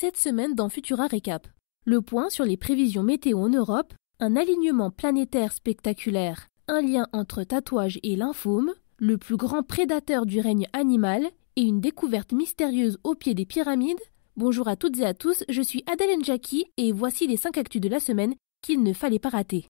cette semaine dans Futura Récap. Le point sur les prévisions météo en Europe, un alignement planétaire spectaculaire, un lien entre tatouage et lymphome, le plus grand prédateur du règne animal et une découverte mystérieuse au pied des pyramides. Bonjour à toutes et à tous, je suis Adèle Njaki et voici les 5 actus de la semaine qu'il ne fallait pas rater.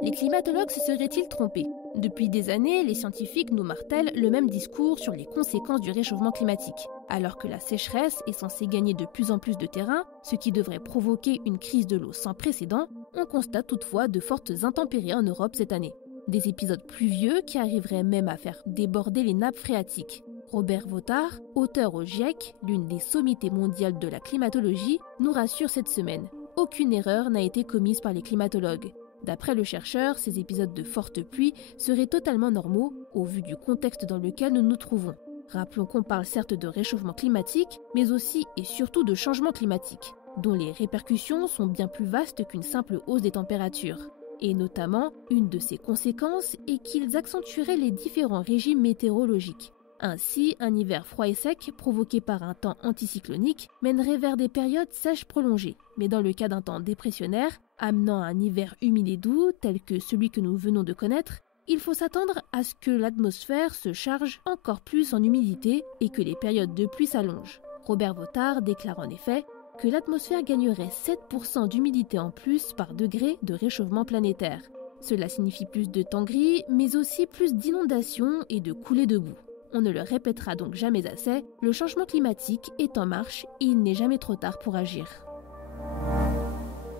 Les climatologues se seraient-ils trompés ? Depuis des années, les scientifiques nous martèlent le même discours sur les conséquences du réchauffement climatique. Alors que la sécheresse est censée gagner de plus en plus de terrain, ce qui devrait provoquer une crise de l'eau sans précédent, on constate toutefois de fortes intempéries en Europe cette année. Des épisodes pluvieux qui arriveraient même à faire déborder les nappes phréatiques. Robert Votard, auteur au GIEC, l'une des sommités mondiales de la climatologie, nous rassure cette semaine. Aucune erreur n'a été commise par les climatologues. D'après le chercheur, ces épisodes de fortes pluies seraient totalement normaux au vu du contexte dans lequel nous nous trouvons. Rappelons qu'on parle certes de réchauffement climatique, mais aussi et surtout de changement climatique, dont les répercussions sont bien plus vastes qu'une simple hausse des températures. Et notamment, une de ses conséquences est qu'ils accentueraient les différents régimes météorologiques. Ainsi, un hiver froid et sec provoqué par un temps anticyclonique mènerait vers des périodes sèches prolongées, mais dans le cas d'un temps dépressionnaire, amenant un hiver humide et doux tel que celui que nous venons de connaître, il faut s'attendre à ce que l'atmosphère se charge encore plus en humidité et que les périodes de pluie s'allongent. Robert Votard déclare en effet que l'atmosphère gagnerait 7% d'humidité en plus par degré de réchauffement planétaire. Cela signifie plus de temps gris, mais aussi plus d'inondations et de coulées de boue. On ne le répétera donc jamais assez, le changement climatique est en marche et il n'est jamais trop tard pour agir.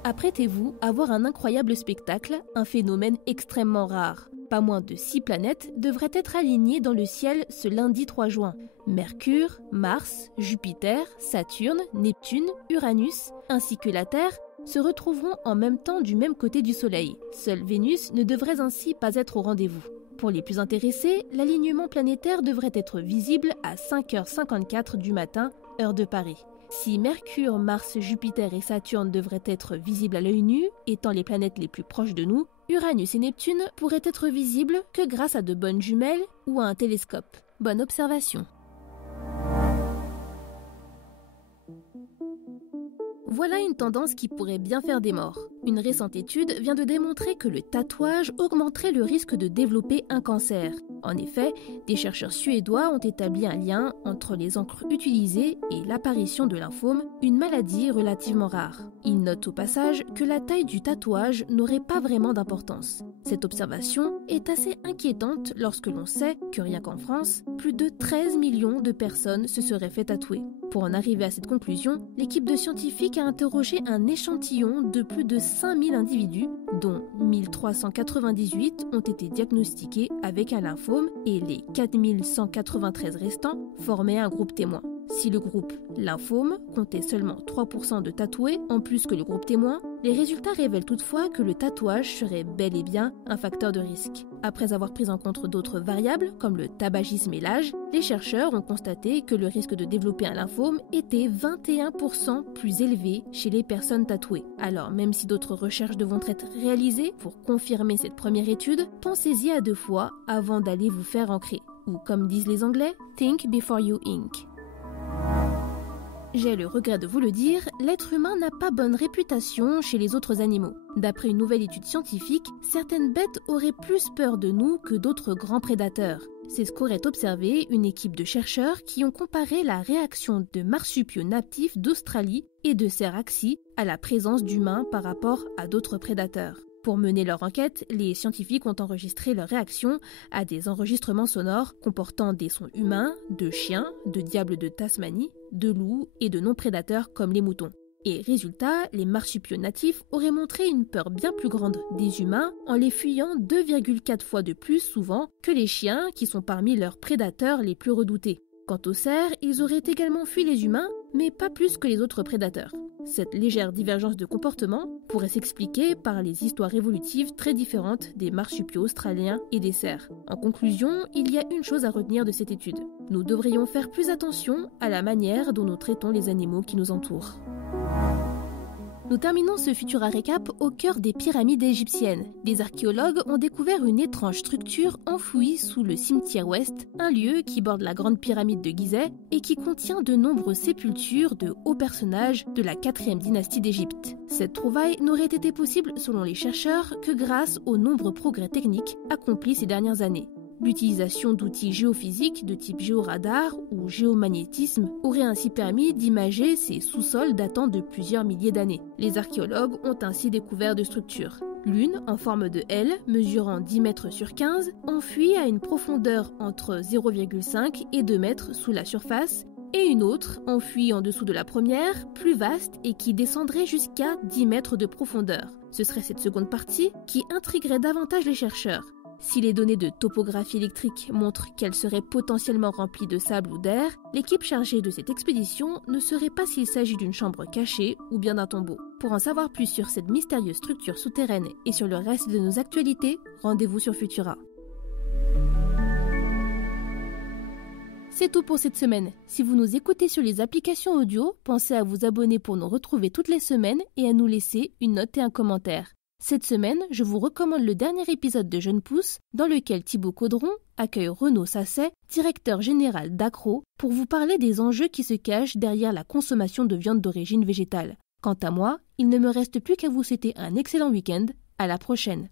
Apprêtez-vous à voir un incroyable spectacle, un phénomène extrêmement rare. Pas moins de 6 planètes devraient être alignées dans le ciel ce lundi 3 juin. Mercure, Mars, Jupiter, Saturne, Neptune, Uranus, ainsi que la Terre se retrouveront en même temps du même côté du Soleil. Seule Vénus ne devrait ainsi pas être au rendez-vous. Pour les plus intéressés, l'alignement planétaire devrait être visible à 5h54 du matin, heure de Paris. Si Mercure, Mars, Jupiter et Saturne devraient être visibles à l'œil nu, étant les planètes les plus proches de nous, Uranus et Neptune pourraient être visibles que grâce à de bonnes jumelles ou à un télescope. Bonne observation. Voilà une tendance qui pourrait bien faire des morts. Une récente étude vient de démontrer que le tatouage augmenterait le risque de développer un cancer. En effet, des chercheurs suédois ont établi un lien entre les encres utilisées et l'apparition de lymphome, une maladie relativement rare. Ils notent au passage que la taille du tatouage n'aurait pas vraiment d'importance. Cette observation est assez inquiétante lorsque l'on sait que rien qu'en France, plus de 13 millions de personnes se seraient fait tatouer. Pour en arriver à cette conclusion, l'équipe de scientifiques a interrogé un échantillon de plus de 5000 individus, dont 1398 ont été diagnostiqués avec un lymphome et les 4193 restants formaient un groupe témoin. Si le groupe lymphome comptait seulement 3% de tatoués en plus que le groupe témoin, les résultats révèlent toutefois que le tatouage serait bel et bien un facteur de risque. Après avoir pris en compte d'autres variables, comme le tabagisme et l'âge, les chercheurs ont constaté que le risque de développer un lymphome était 21% plus élevé chez les personnes tatouées. Alors, même si d'autres recherches devront être réalisées pour confirmer cette première étude, pensez-y à 2 fois avant d'aller vous faire ancrer. Ou comme disent les Anglais, think before you ink. J'ai le regret de vous le dire, l'être humain n'a pas bonne réputation chez les autres animaux. D'après une nouvelle étude scientifique, certaines bêtes auraient plus peur de nous que d'autres grands prédateurs. C'est ce qu'aurait observé une équipe de chercheurs qui ont comparé la réaction de marsupiaux natifs d'Australie et de céraxis à la présence d'humains par rapport à d'autres prédateurs. Pour mener leur enquête, les scientifiques ont enregistré leur réaction à des enregistrements sonores comportant des sons humains, de chiens, de diables de Tasmanie, de loups et de non-prédateurs comme les moutons. Et résultat, les marsupiaux natifs auraient montré une peur bien plus grande des humains en les fuyant 2,4 fois de plus souvent que les chiens qui sont parmi leurs prédateurs les plus redoutés. Quant aux cerfs, ils auraient également fui les humains, mais pas plus que les autres prédateurs. Cette légère divergence de comportement pourrait s'expliquer par les histoires évolutives très différentes des marsupiaux australiens et des cerfs. En conclusion, il y a une chose à retenir de cette étude. Nous devrions faire plus attention à la manière dont nous traitons les animaux qui nous entourent. Nous terminons ce Futura Récap au cœur des pyramides égyptiennes. Des archéologues ont découvert une étrange structure enfouie sous le cimetière ouest, un lieu qui borde la grande pyramide de Gizeh et qui contient de nombreuses sépultures de hauts personnages de la 4e dynastie d'Égypte. Cette trouvaille n'aurait été possible, selon les chercheurs, que grâce aux nombreux progrès techniques accomplis ces dernières années. L'utilisation d'outils géophysiques de type géoradar ou géomagnétisme aurait ainsi permis d'imager ces sous-sols datant de plusieurs milliers d'années. Les archéologues ont ainsi découvert deux structures. L'une, en forme de L, mesurant 10 mètres sur 15, enfuie à une profondeur entre 0,5 et 2 mètres sous la surface, et une autre, enfuie en dessous de la première, plus vaste et qui descendrait jusqu'à 10 mètres de profondeur. Ce serait cette seconde partie qui intriguerait davantage les chercheurs. Si les données de topographie électrique montrent qu'elle serait potentiellement remplie de sable ou d'air, l'équipe chargée de cette expédition ne saurait pas s'il s'agit d'une chambre cachée ou bien d'un tombeau. Pour en savoir plus sur cette mystérieuse structure souterraine et sur le reste de nos actualités, rendez-vous sur Futura. C'est tout pour cette semaine. Si vous nous écoutez sur les applications audio, pensez à vous abonner pour nous retrouver toutes les semaines et à nous laisser une note et un commentaire. Cette semaine, je vous recommande le dernier épisode de Jeune Pousse, dans lequel Thibaut Caudron accueille Renaud Sasset, directeur général d'Acro, pour vous parler des enjeux qui se cachent derrière la consommation de viande d'origine végétale. Quant à moi, il ne me reste plus qu'à vous souhaiter un excellent week-end. À la prochaine.